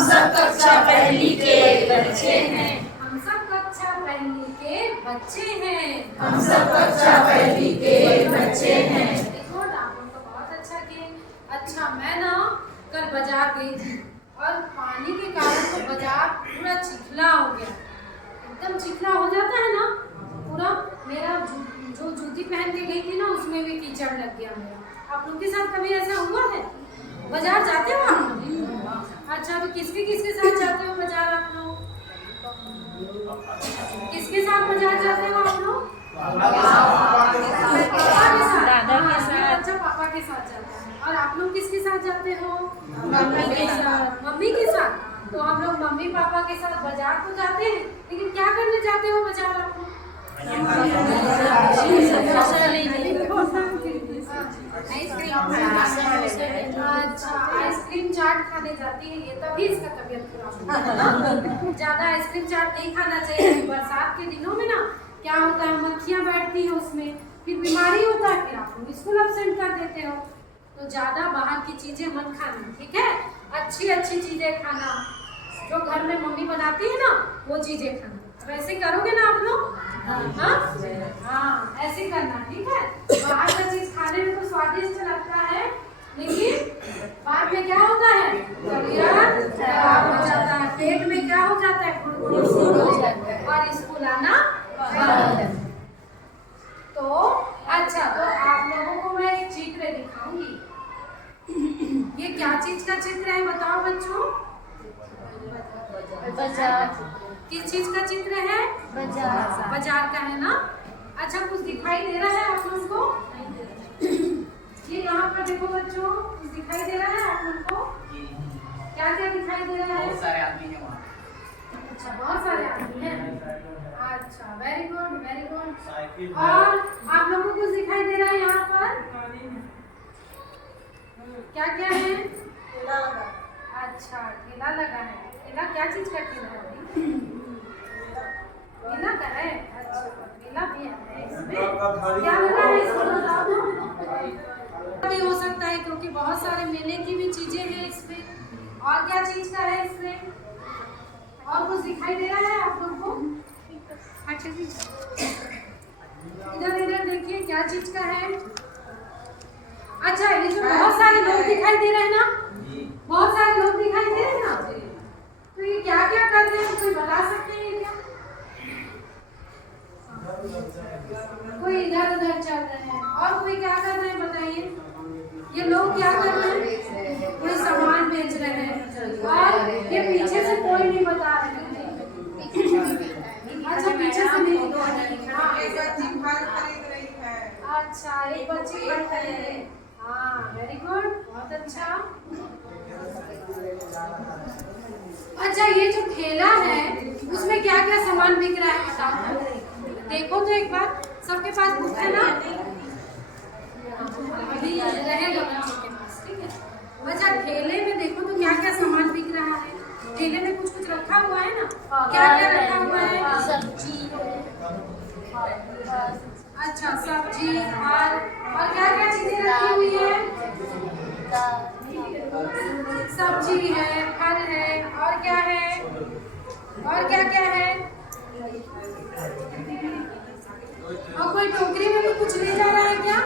सब कक्षा पहली के बच्चे हैं। हम सब कक्षा पहली के बच्चे हैं। हम सब कक्षा पहली के बच्चे हैं। देखो आप लोग तो बहुत अच्छा किए। अच्छा मैं ना कल बाजार गई थी और पानी के कारण तो बाजार पूरा चिखला हो गया। एकदम चिखला हो जाता है ना पूरा। मेरा जो जूती पहन के गई थी ना उसमें भी कीचड़ लग गया मेरा। आप लोग के साथ कभी ऐसा हुआ है? बाजार जाते हो आप? अच्छा तो किसके साथ जाते हो बाजार आप लोग? किसके साथ बाजार जाते हो आप लोग? पापा के साथ। दादा के साथ। अच्छा पापा के साथ जाते हैं। और आप लोग किसके साथ जाते हो? मम्मी के साथ। मम्मी के साथ। तो हम लोग मम्मी पापा के साथ बाजार तो जाते हैं, लेकिन क्या करने जाते हो बाजार आप लोग? अच्छा आइसक्रीम चाट खाने जाती है ये, तभी इसका तबीयत खराब। ज्यादा आइसक्रीम चाट नहीं खाना चाहिए। बरसात के दिनों में ना क्या होता है, मक्खियां बैठती है उसमें, फिर बीमारी होता है, फिर आप लोग स्कूल एब्सेंट कर देते हो। तो ज्यादा बाहर की चीजें मत खाना, ठीक है? अच्छी चीजें खाना, जो घर में मम्मी बनाती है ना वो चीजें खाना। वैसे करोगे ना आप लोग? हाँ ऐसे करना, ठीक है? बाहर का चीज खाने में तो स्वादिष्ट लगता है, लेकिन बाद में क्या होता है, तबीयत खराब हो जाता है, पेट में क्या हो जाता है, गुड़गुड़ और स्कूल आना बंद। तो अच्छा तो आप लोगों को मैं एक चित्र दिखाऊंगी। ये क्या चीज का चित्र है बताओ बच्चों? किस चीज का चित्र है? बाजार का है ना। अच्छा कुछ दिखाई दे रहा है आप लोगों को? ये यहाँ पर देखो बच्चों, कुछ दिखाई दे रहा है आप लोगों को? क्या क्या दिखाई दे रहा है? बहुत सारे आदमी हैं वहाँ। अच्छा बहुत सारे आदमी हैं। अच्छा वेरी गुड वेरी गुड। और आप लोगों को कुछ दिखाई दे रहा है यहाँ पर? क्या क्या है? ठेला लगा। अच्छा ठेला लगा है। ठेला क्या चीज का ठेला है? ठेला का है। अच्छा ठेला भी है इसमें। क्या लगा है इसमें बता दो? भी हो सकता है क्योंकि बहुत सारे मेले की भी चीजें हैं इसमें। और क्या चीज का है इसमें? और कुछ दिखाई दे रहा है आप लोग को? इधर देखिए क्या चीज का है? अच्छा ये जो बहुत सारे लोग दिखाई दे रहे हैं ना, बहुत सारे लोग दिखाई दे रहे हैं ना, तो ये क्या क्या कर रहे हैं कोई बता सकते हैं क्या? कोई इधर उधर चल रहे हैं और कोई क्या कर रहे हैं बताइए? ये लोग क्या कर रहे हैं? कोई सामान बेच रहे हैं और ये पीछे से कोई नहीं बता रहे हैं। अच्छा पीछे से नहीं। एक बच्ची फल खरीद रही है। अच्छा एक बच्ची फल खरीद रही है। हाँ वेरी गुड बहुत अच्छा। अच्छा ये जो ठेला है उसमें क्या क्या सामान बिक रहा है बताओ? देखो तो एक बार, सबके पास बुक है ना? अभी रहेगा बच्चों के पास, ठीक है? अच्छा ठेले में देखो तो क्या क्या सामान बिक रहा है? ठेले में कुछ रखा हुआ है ना? क्या क्या रखा हुआ है? सब्जी। अच्छा सब्जी और क्या क्या चीजें रखी हुई है? सब्जी है, फल है, और क्या है? और क्या क्या है? और कोई टोकरी में भी कुछ ले जा रहा है क्या?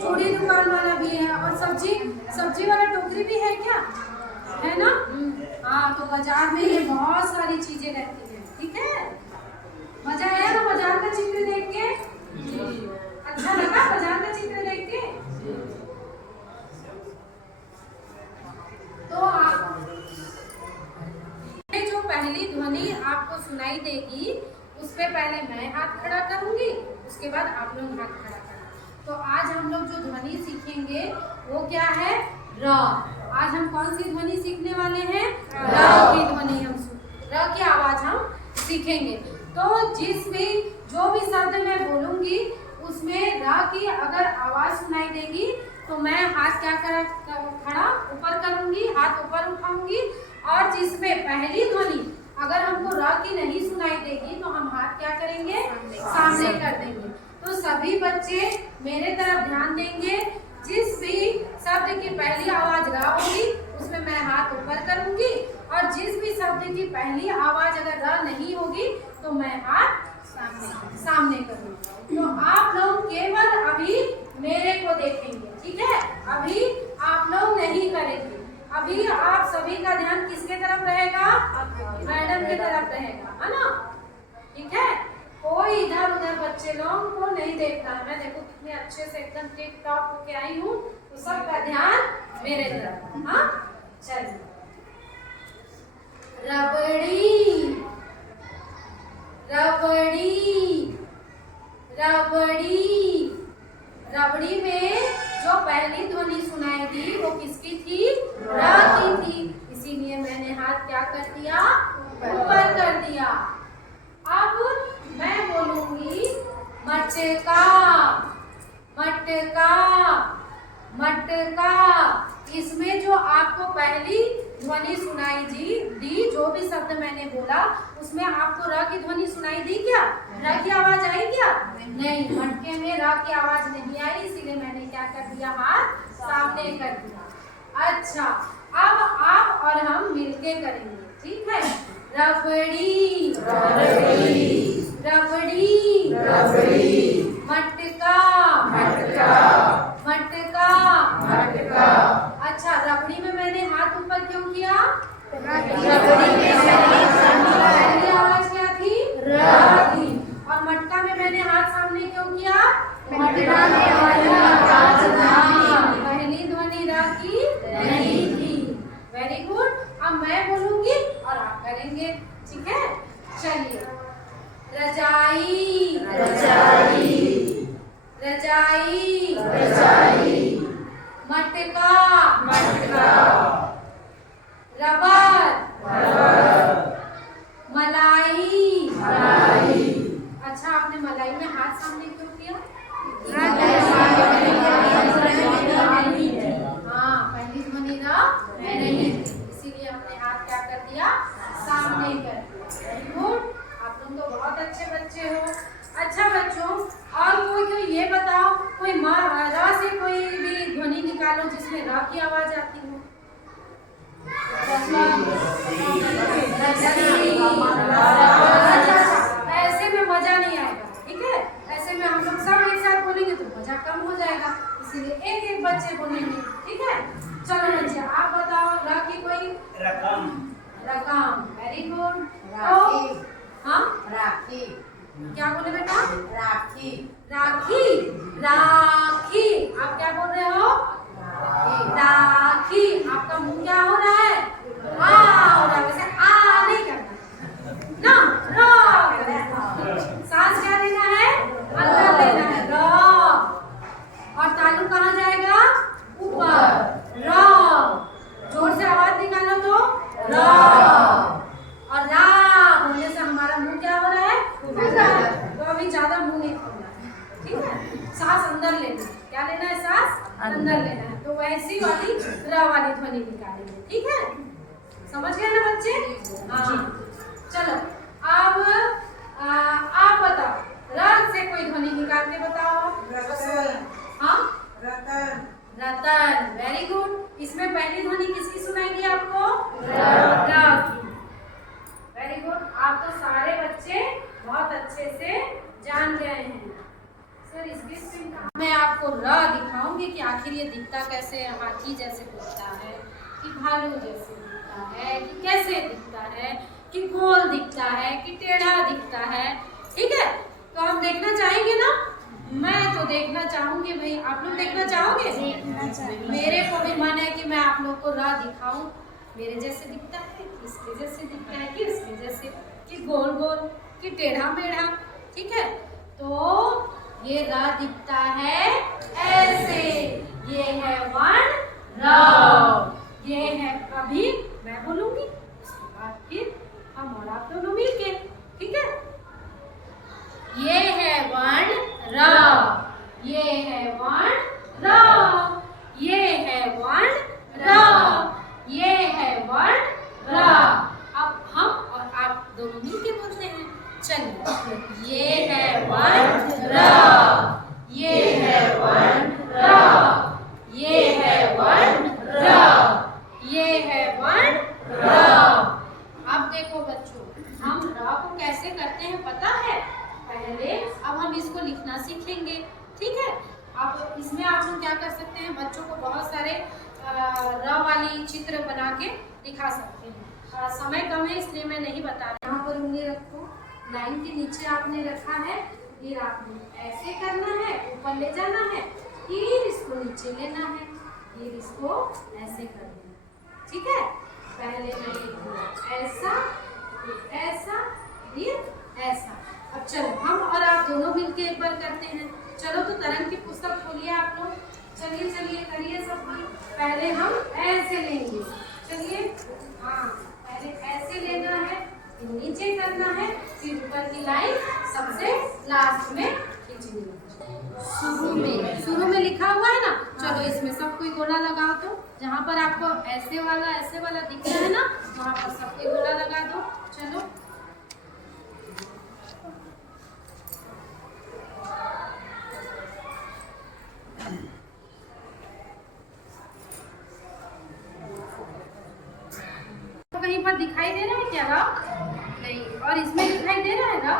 चूड़ी दुकान वाला भी है और सब्जी वाला टोकरी भी है क्या? है ना? हाँ तो बाजार में ये बहुत सारी चीजें रहती है, ठीक है? मजा आया ना बाजार का चित्र देख के? अच्छा लगा बाजार का चित्र देख के? तो ये जो पहली ध्वनि आपको सुनाई देगी उस पे पहले मैं हाथ खड़ा करूंगी, उसके बाद आप लोग हाथ खड़ा करना। तो आज हम लोग जो ध्वनि सीखेंगे वो क्या है? र। आज हम कौन सी ध्वनि सीखने वाले हैं? र की ध्वनि। हम र की आवाज हम सीखेंगे। तो जो भी शब्द मैं बोलूंगी उसमें र की अगर आवाज सुनाई देगी तो मैं हाथ क्या खड़ा ऊपर करूंगी, हाथ ऊपर उठाऊंगी। और जिसमें पहली ध्वनि अगर हमको र की नहीं सुनाई देगी तो हम हाथ क्या करेंगे? सामने कर देंगे। तो सभी बच्चे मेरे तरफ ध्यान देंगे। जिस भी शब्द की पहली आवाज र होगी उसमें मैं हाथ ऊपर करूंगी बोलती थी पहली आवाज अगर र नहीं होगी तो मैं हाथ सामने करूंगी। तो आप लोग केवल अभी मेरे को देखेंगे, ठीक है? अभी आप लोग नहीं करेंगे। अभी आप सभी का ध्यान किसके तरफ रहेगा? मैडम की तरफ रहेगा, है ना? ठीक है? कोई इधर उधर बच्चे लोग को नहीं देखना है। मैं देखो कितने अच्छे से एकदम टिप टॉप होके आई हूँ, तो सबका ध्यान मेरे तरफ। हाँ, चलिए। रबड़ी रबड़ी रबड़ी। रबड़ी में जो पहली ध्वनि सुनाई दी वो किसकी थी? र की थी। इसीलिए मैंने हाथ क्या कर दिया? ऊपर कर दिया। अब मैं बोलूंगी मटका मटका मटका। इसमें जो आपको पहली ध्वनि सुनाई दी, जो भी शब्द मैंने बोला उसमें आपको र की ध्वनि सुनाई दी क्या? र की आवाज आई क्या? नहीं, मटके में र की आवाज नहीं आई, इसीलिए मैंने क्या कर दिया? हाथ सामने कर दिया। अच्छा, अब आप और हम मिलके करेंगे, ठीक है? रबड़ी रबड़ी रबड़ी रबड़ी मटका मटका मटका मटका। अच्छा, रबड़ी में मैंने हाथ ऊपर क्यों किया? रबड़ी में पहली आवाज क्या थी? र थी। और मटका में मैंने हाथ सामने क्यों किया? मटका में आवाज पहली ध्वनि र की नहीं थी। Very good. अब मैं बोलूंगी और आप करेंगे, ठीक है? चलिए। रजाई रजाई रजाई रजाई मटका मटका रबर रबर मलाई। मलाई। अच्छा, आपने मलाई में हाथ सामने क्यों किया? हाँ, पहली ध्वनि र नहीं, इसीलिए हमने हाथ क्या कर दिया? सामने कर दिया। Very good. आप लोग तो बहुत अच्छे बच्चे हो। अच्छा बच्चों, और कोई ये बताओ, कोई र से कोई भी ध्वनि निकालो जिसमें र की आवाज आती हो। ऐसे में मजा नहीं आएगा, ठीक है? ऐसे में हम लोग सब एक साथ बोलेंगे तो मजा कम हो जाएगा, इसीलिए एक एक बच्चे बोलेंगे, ठीक है? चलो बच्चे, आप बताओ र की कोई? रकम रकम। Very good. राखी। हाँ, राखी क्या बोले बेटा? राखी राखी राखी। आप क्या बोल रहे हो? राखी। आपका मुंह क्या हो रहा है? आ हो रहा है। वैसे आ नहीं करना ना, र। सांस क्या लेना है? अंदर लेना है, र। और तालू कहाँ जाएगा? ऊपर। र। जोर से आवाज निकालो तो र। और रा बोलने से हमारा मुंह क्या हो रहा है? तो अभी ज्यादा मुंह नहीं खोलना है, ठीक है? सांस अंदर लेना है। क्या लेना है? सांस अंदर लेना है। तो वैसी वाली र वाली ध्वनि निकालेंगे, ठीक है? समझ गए ना बच्चे? हाँ, चलो। अब आप बताओ, र से कोई ध्वनि निकाल के बताओ। रतन हाँ, रतन रतन। Very good. इसमें पहली ध्वनि किसकी सुनाई दी आपको? र की। Very good. आप तो सारे बच्चे बहुत अच्छे से जान गए हैं। सर, इसकी स्क्रीन कहाँ? मैं आपको र दिखाऊंगी कि आखिर ये दिखता कैसे है। हाथी जैसे दिखता है कि भालू जैसे दिखता है कि कैसे दिखता है कि गोल दिखता है कि टेढ़ा दिखता है, ठीक है? तो हम देखना चाहेंगे ना? मैं तो देखना चाहूंगी भाई। आप लोग देखना चाहोगे? मेरे को भी मन है कि मैं आप लोग को र दिखाऊं। मेरे जैसे दिखता है, इसके जैसे दिखता है कि इसके जैसे, कि गोल गोल कि टेढ़ा मेढ़ा, ठीक है? तो ये र दिखता है ऐसे। ये है वन र। ये है, अभी मैं बोलूंगी, उसके बाद फिर हम और आप दोनों मिलके, ठीक है? ये है वन र। ये है वन र। ये है वन र। ये है वन र। अब हम और आप दोनों मिलके बोलते हैं। चलिए। ये है वन र। ये है वन र। ये है वन र। ये है वन र। अब करते हैं पता है? पहले अब हम इसको लिखना सीखेंगे, ठीक है। अब इसमें आप लोग क्या कर सकते हैं, बच्चों को बहुत सारे र वाली चित्र बना के दिखा सकते हैं। समय कम है इसलिए मैं नहीं बता रही। यहाँ पर उंगली रखो, लाइन के नीचे आपने रखा है, फिर आपने ऐसे करना है, ऊपर ले जाना है, फिर इसको नीचे लेना है, फिर इसको ऐसे कर देना, ठीक है। पहले मैं लिखूंगा ऐसा, फिर ऐसा, फिर ऐसा। अब चलो हम और आप दोनों मिलके एक बार करते हैं। चलो तो तरंग की पुस्तक खोलिए आप लोग, चलिए चलिए करिए सब कोई। पहले हम ऐसे लेंगे, चलिए, हाँ पहले ऐसे लेना है, फिर नीचे करना है, फिर ऊपर की लाइन सबसे लास्ट में खींचनी है। शुरू में लिखा हुआ है ना, चलो इसमें सब कोई गोला लगाओ। तो जहाँ पर आपको ऐसे वाला दिख रहा है ना, वहाँ पर सब कोई गोला लगा दो। चलो कहीं पर दिखाई दे रहा है क्या गा? नहीं। और इसमें दिखाई दे रहा है गा?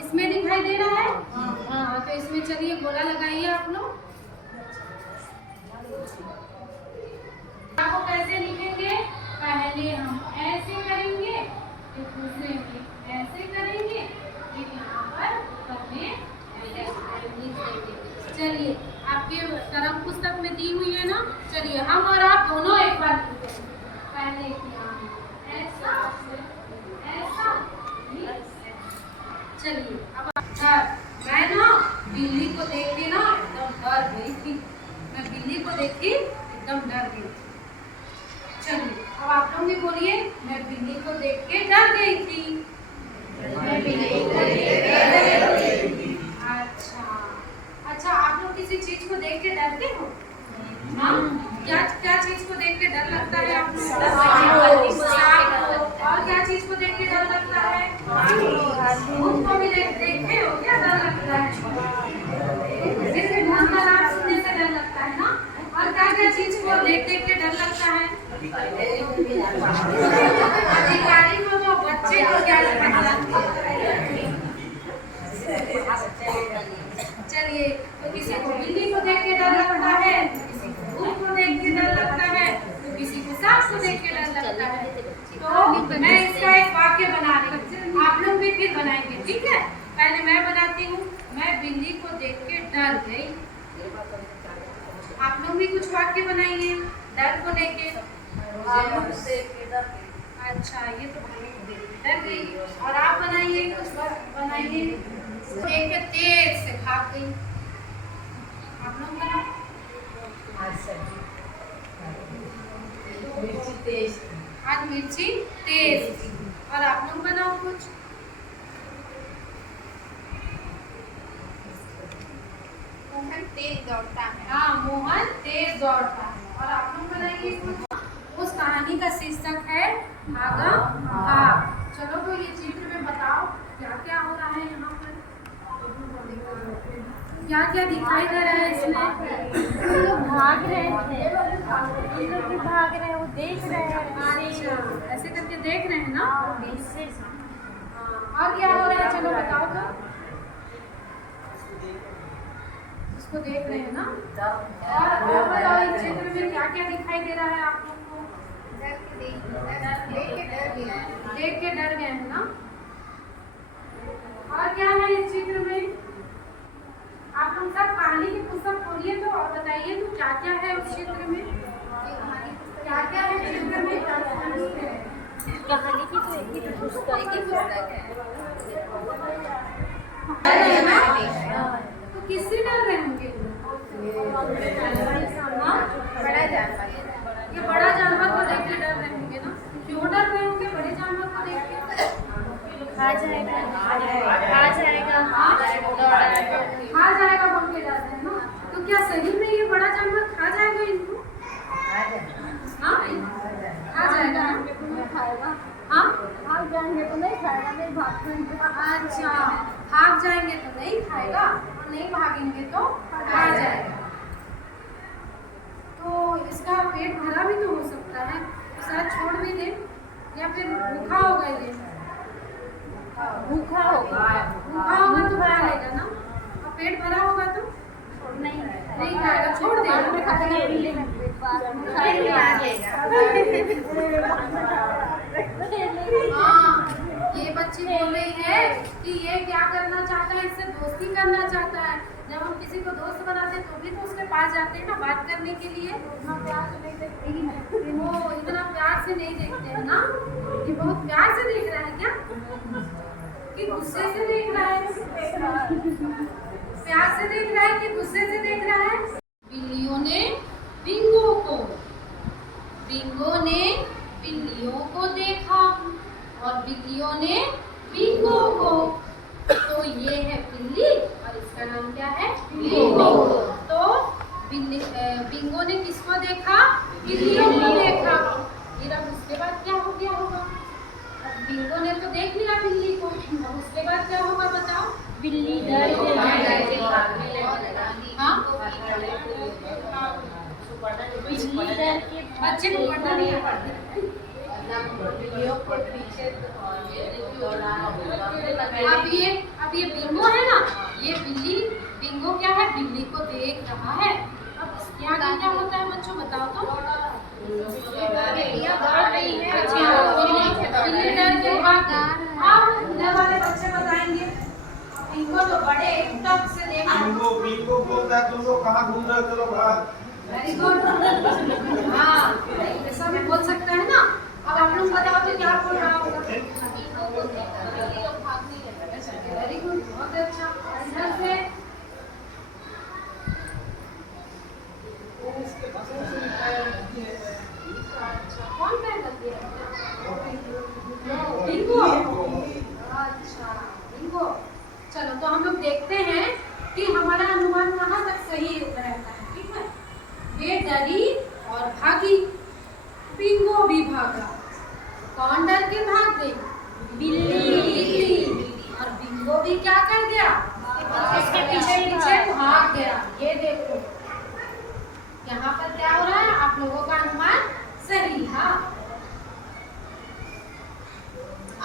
इसमें दिखाई दे रहा है? हाँ, तो इसमें चलिए गोला लगाइए आप लोग। आपको कैसे लिखेंगे? पहले हम ऐसे करेंगे, फिर दूसरे में ऐसे करेंगे, फिर यहाँ पर ऊपर में ऐसे लिख देंगे। चलिए आपके तरंग पुस्तक में दी हुई है ना, चलिए हम और आप दोनों एक बार लिखते हैं। पहले किया ऐसा, ऐसा, चलिए अब मैं ना बिल्ली को देख के ना एकदम डर गई थी। मैं बिल्ली को देख के एकदम डर गई थी। चलिए अब आप लोग भी बोलिए, मैं बिल्ली को देख के डर गई थी। मैं बिल्ली को देख के डर गई थी। अच्छा, आप लोग किसी चीज को देख के डरते हो? हाँ, क्या चीज को देख के डर लगता है आप लोग? और क्या चीज को देख के डर लगता है? भूत को भी देखते हो क्या डर लगता है? जिससे भूत का नाम सुनने से डर लगता है ना। और क्या चीज को देख के डर लगता है? अधिकारी को, तो बच्चे को क्या लगता है? चलिए, तो किसी को बिल्ली को देख के डर लगता है, किसी को भूत को देख के डर लगता है, तो किसी को सांप को देख के डर लगता है। तो मैं इसका एक वाक्य बना रही हूँ, आप लोग भी फिर बनाएंगे, ठीक है। पहले मैं बनाती हूँ, मैं बिल्ली को देख के डर गई। आप लोग भी कुछ वाक्य बनाइए डर को लेके। अच्छा, ये तो डर गई। और आप बनाइए, कुछ बनाइए। देख के तेज से भाग गई। आप लोग बनाओ। आज मिर्ची तेज। और आप लोग बनाओ कुछ। मोहन तेज दौड़ता है। हाँ, मोहन तेज दौड़ता है। और आप लोग बनाइए कुछ। उस कहानी का शीर्षक है भागा भाग। चलो तो ये चित्र में बताओ क्या क्या हो रहा है यहाँ पर, क्या क्या दिखाई दे रहा है इसमें? लोग भाग रहे हैं, इन लोग भी भाग रहे हैं, वो देख रहे हैं। अच्छा, ऐसे करके देख रहे हैं ना। और क्या हो रहा है, चलो बताओ तो। इसको देख रहे हैं ना। और बताओ इस चित्र में क्या क्या दिखाई दे रहा है आप लोग को? देख के डर गए हैं ना। और क्या है इस चित्र में? आप लोग सब कहानी की पुस्तक खोलिए तो और बताइए तो क्या क्या है उस चित्र में? क्या क्या है चित्र में? कहानी की तो एक ही पुस्तक है। तो किससे डर रहे होंगे? बड़ा जानवर। ये बड़ा जानवर को देख के डर रहे होंगे ना। क्यों डर रहे होंगे बड़े जानवर को देख के? खा जाएगा, खा जाएगा, खा जाएगा बोल के डर रहे हैं ना। तो क्या सही में ये बड़ा जानवर खा जाएगा इनको? हाँ, खा जाएगा। हाँ, भाग जाएंगे तो नहीं खाएगा, नहीं भाग जाएंगे। अच्छा, भाग जाएंगे तो नहीं खाएगा और नहीं भागेंगे तो खा जाएगा। तो इसका पेट भरा भी तो हो सकता है, तो शायद छोड़ भी दे, या फिर भूखा होगा ये। भूखा होगा। भूखा होगा तो खा लेगा ना, और पेट भरा होगा तो नहीं खाएगा, छोड़ देगा। हाँ, ये बच्ची बोल रही है कि ये क्या करना चाहता है, इससे दोस्ती करना चाहता है। जब हम किसी को दोस्त बनाते हैं तो भी तो उसके पास जाते हैं ना बात करने के लिए। वो इतना प्यार से नहीं देखते हैं ना, कि बहुत प्यार से देख रहा है क्या, कि गुस्से से देख रहा है, प्यार से देख रहा है कि गुस्से से देख रहा है। बिल्लियों ने बिंगो को, बिंगो ने बिल्लियों को देखा और बिल्लियों ने बिंगो को। तो ये है बिल्ली और इसका नाम क्या है, बिंगो। तो बिंगो ने किसको देखा, बिल्लियों को देखा। फिर अब उसके बाद क्या हो गया होगा, अब बिंगो ने तो देख लिया बिल्ली को, अब उसके बाद क्या होगा बताओ। बिल्ली डर के हाँ, बिल्ली डर के बच्चे को पढ़ना नहीं आता। अब ये बिंगो है ना, ये बिल्ली, बिंगो क्या है, बिल्ली को देख रहा है। अब इसके आगे क्या होता है बच्चों बताओ तो। बिल्ली डर के भाग। अब उधर वाले बच्चे बताएंगे। बिंगो तो बड़े टक से देखा। बिंगो बोलता है तुम लोग कहाँ घूम रहे हो, चलो बाहर। Very good. हाँ, ऐसा भी बोल सकता है ना। अब आप लोग बताओ तो क्या बोल रहा होगा। वेरी गुड, बहुत अच्छा। इधर से कौन पैर लग गया, बिंगो। अच्छा बिंगो। चलो तो हम लोग देखते हैं कि हमारा अनुमान कहाँ तक सही रहता है। ठीक है, वे डरी और भागी, बिंगो भी भागा। कौन डर के भाग गई, बिल्ली। और बिंगो भी क्या कर गया, इसके पीछे पीछे भाग गया। ये देखो यहाँ पर क्या हो रहा है, आप लोगों का अनुमान सही। हाँ,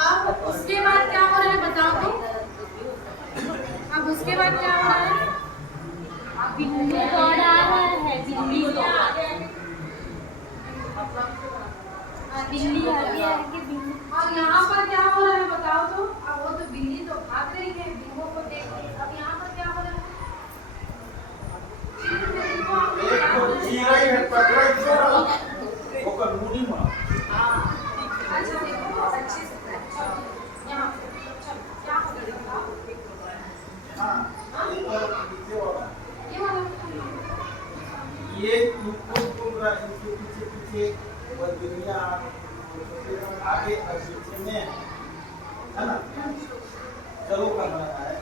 अब उसके बाद क्या हो रहा है बताओ तो। अब उसके बाद क्या हो रहा है, बिल्ली दौड़ रहा है, बिल्ली आगे आगे बिल्ली। और यहाँ पर क्या हो रहा है बताओ तो। अब वो तो बिल्ली तो भाग रही है बिंगो को देख के। अब यहाँ पर क्या हो रहा है, अच्छा देखो अच्छे से यहाँ पे। चलो क्या हो रहा है बताओ। ये वाला ये घूम रहा है, इनके पीछे पीछे और दुनिया आगे और पीछे में है ना, चलो कर रहा है।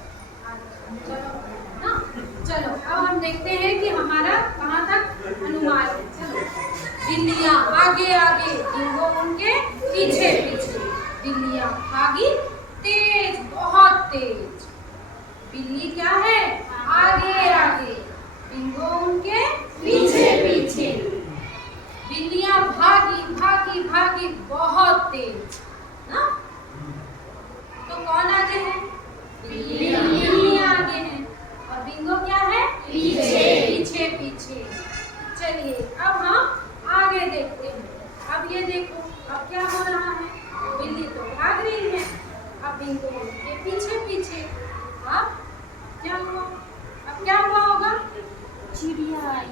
चलो अब हम देखते हैं कि हमारा कहाँ तक अनुमान है। चलो, बिल्लियाँ आगे आगे, बिंगो उनके पीछे पीछे। बिल्लियाँ भागी तेज, बहुत तेज। बिल्ली क्या है, आगे आगे, बिंगो उनके पीछे पीछे। बिल्लियाँ भागी भागी भागी बहुत तेज ना। तो कौन आगे है, बिल्ली आगे है और बिंगो क्या है, पीछे पीछे पीछे। चलिए अब हम आगे देखते हैं। अब ये देखो अब क्या हो रहा है, बिल्ली तो भाग रही है, अब बिंगो के पीछे पीछे। अब क्या हुआ, अब क्या हुआ होगा, चिड़िया आई।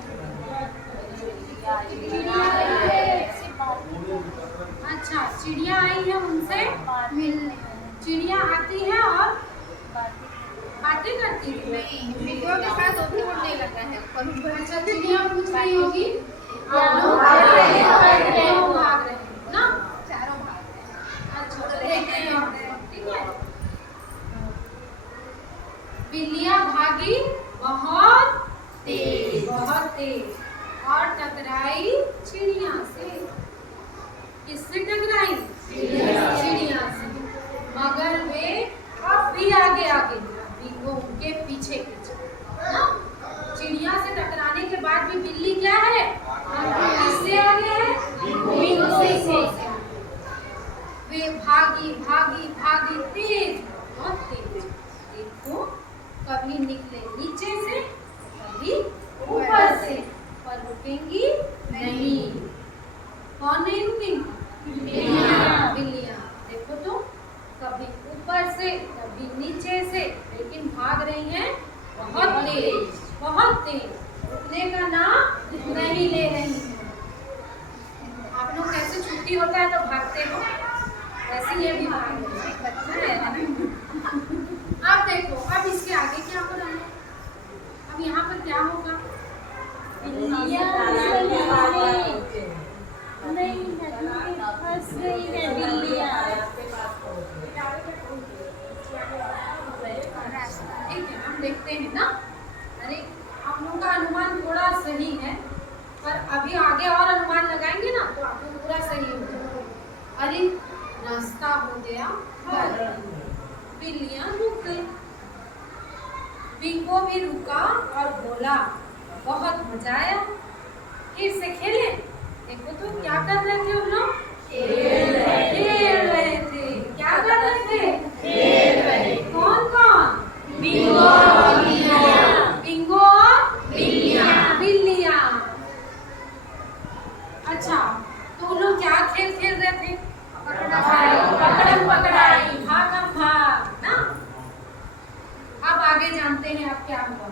अच्छा चिड़िया आई है उनसे मिलने। चिड़िया आती है और बातें करती है। बिंगो के साथ वो भी उड़ने लगा है ऊपर। अच्छा चिड़िया पूछ रही होगी भाग रहे हैं ना, चारों भाग रहे हैं। अच्छा तो देखते हैं, ठीक है। बिल्लियाँ भागी बहुत तेज और टकराई चिड़िया से। किससे टकराई, चिड़िया से। मगर वे अब भी आगे आगे, बिंगो उनके पीछे पीछे ना। चिड़िया से टकराने के बाद भी बिल्ली क्या है, किससे आगे है, बिंगो से। वे भागी भागी भागी तेज बहुत तेज। देखो कभी निकले नीचे से कभी ऊपर से, पर रुकेंगी नहीं। कौन नहीं रुकेंगी? बिल्लियाँ। देखो तो कभी ऊपर से कभी नीचे से, लेकिन भाग रही हैं बहुत तेज, बहुत तेज। रुकने का नाम नहीं ले रही हैं। आप लोग कैसे छुट्टी होता है तो भागते हो, वैसे ये भी भाग रही है, बच्चा है ना। अब देखो, अब इसके आगे क्या हो रहा है? अब यहाँ पर क्या होगा? नहीं फंस गई है बिल्लियाँ। ठीक है, हम देखते हैं ना। अरे आप लोगों का अनुमान थोड़ा सही है, पर अभी आगे और अनुमान लगाएंगे ना तो आपको पूरा सही हो जाएगा। अरे रास्ता हो गया बंद, बिल्लियाँ रुक गई। बिंगो भी रुका और बोला बहुत मजा आया, फिर से खेले। देखो तो क्या कर रहे थे हम लोग? खेल रहे थे। क्या कर रहे थे? खेल रहे। कौन कौन? बिंगो और बिल्लियाँ। बिंगो और बिल्लियाँ। अच्छा, तो उन लोग क्या खेल खेल रहे थे? पकड़म पकड़ाई, भागम भाग ना। अब आगे जानते हैं अब क्या हुआ।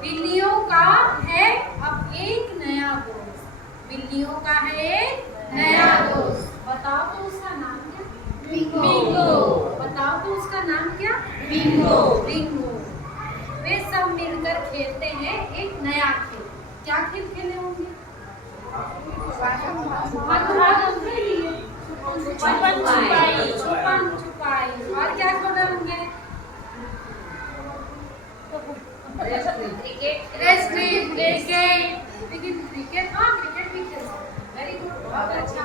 बिल्लियों का है अब एक नया दोस्त। बिल्लियों का है एक नया दोस्त। बताओ तो उसका नाम क्या? बिंगो। बताओ तो उसका नाम क्या? बिंगो। वे सब मिलकर खेलते हैं एक नया खेल। क्या खेल खेले होंगे? छुपन छुपाई। और क्या खेले होंगे? क्रिकेट। लेकिन क्रिकेट, हाँ क्रिकेट भी खेल सकते हैं। वेरी गुड, बहुत अच्छा।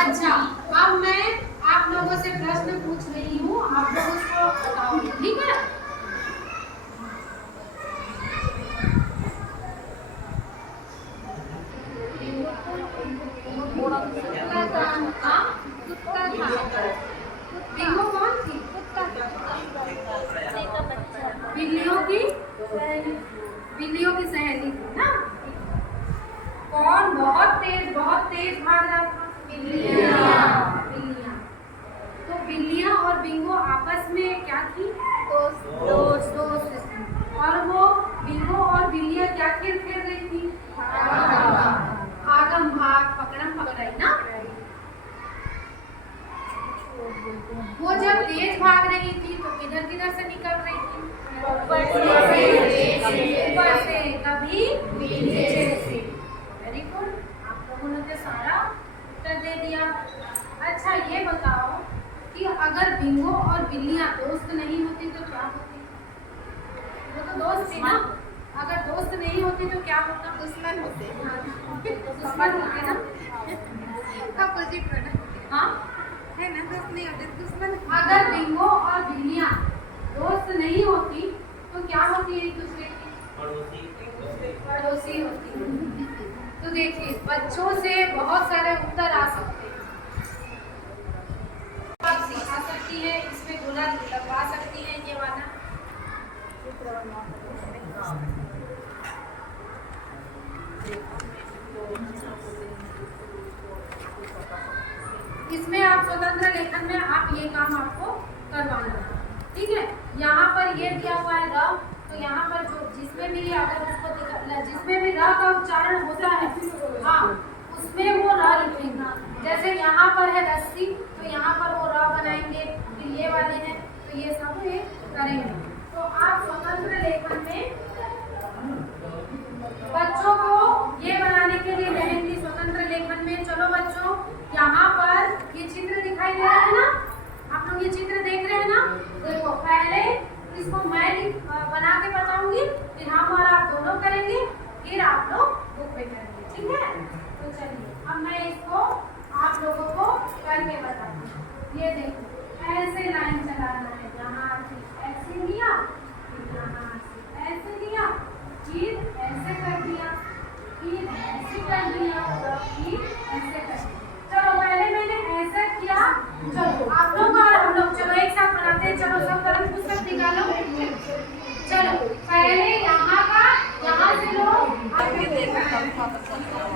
अच्छा, अब मैं आप लोगों से प्रश्न पूछ रही हूँ, आप लोग उसको बताओगे, ठीक है? बिंगो कौन थी? बिल्लियों की सहेली थी ना। कौन बहुत तेज भाग रहा था? बिल्लियाँ। तो बिल्लियाँ और बिंगो आपस में क्या थी? दोस्त थी। और वो बिंगो और बिल्लियाँ क्या खेल खेल रही थी? भागम भाग, पकड़म पकड़ाई ना। वो जब तेज भाग रही थी तो किधर किधर से निकल रही थी? ऊपर से, कभी नीचे से। वेरी गुड, आप लोगों ने तो सारा उत्तर दे दिया। अच्छा ये बताओ कि अगर बिंगो और बिल्लियाँ दोस्त नहीं होती तो क्या होती? वो तो दोस्त थी ना। अगर दोस्त नहीं होती तो क्या होता? दुश्मन होते ना। अपोजिट होना। हाँ है ना, दोस्त नहीं होते दुश्मन। अगर बिंगो और बिल्लियाँ दोस्त नहीं होती तो क्या होती है? एक दूसरे की पड़ोसी होती। तो देखिए बच्चों से बहुत सारे उत्तर आ सकते हैं। आप सिखा सकती है, इसमें गोला लगवा सकती है ये वाला। इसमें आप स्वतंत्र लेखन में आप ये काम आपको करवाना है, ठीक है? यहाँ पर ये दिया हुआ है र, तो यहाँ पर जो जिसमें भी अगर उसको जिसमें भी र का उच्चारण होता है, हाँ उसमें वो र लिखेंगे। जैसे यहाँ पर है रस्सी, तो यहाँ पर वो र बनाएंगे। फिर ये वाले हैं तो ये सब ये करेंगे। तो आप स्वतंत्र लेखन में बच्चों को ये बनाने के लिए रहेंगी स्वतंत्र लेखन में। चलो बच्चों, यहाँ पर ये चित्र दिखाई दे रहा है ना, आप लोग ये चित्र देख रहे हैं ना। देखो पहले इसको मैं बना के बताऊंगी, फिर हम और आप दोनों करेंगे, फिर आप लोग बुक पे करेंगे, ठीक है? तो चलिए अब मैं इसको आप लोगों को करके बताऊंगी। ये देखो ऐसे लाइन चलाना है, यहाँ से ऐसे लिया, फिर यहाँ से ऐसे लिया, फिर ऐसे कर दिया, फिर ऐसे कर दिया, फिर ऐसे कर दिया। चलो पहले यहाँ का, यहाँ से लो आगे देखो।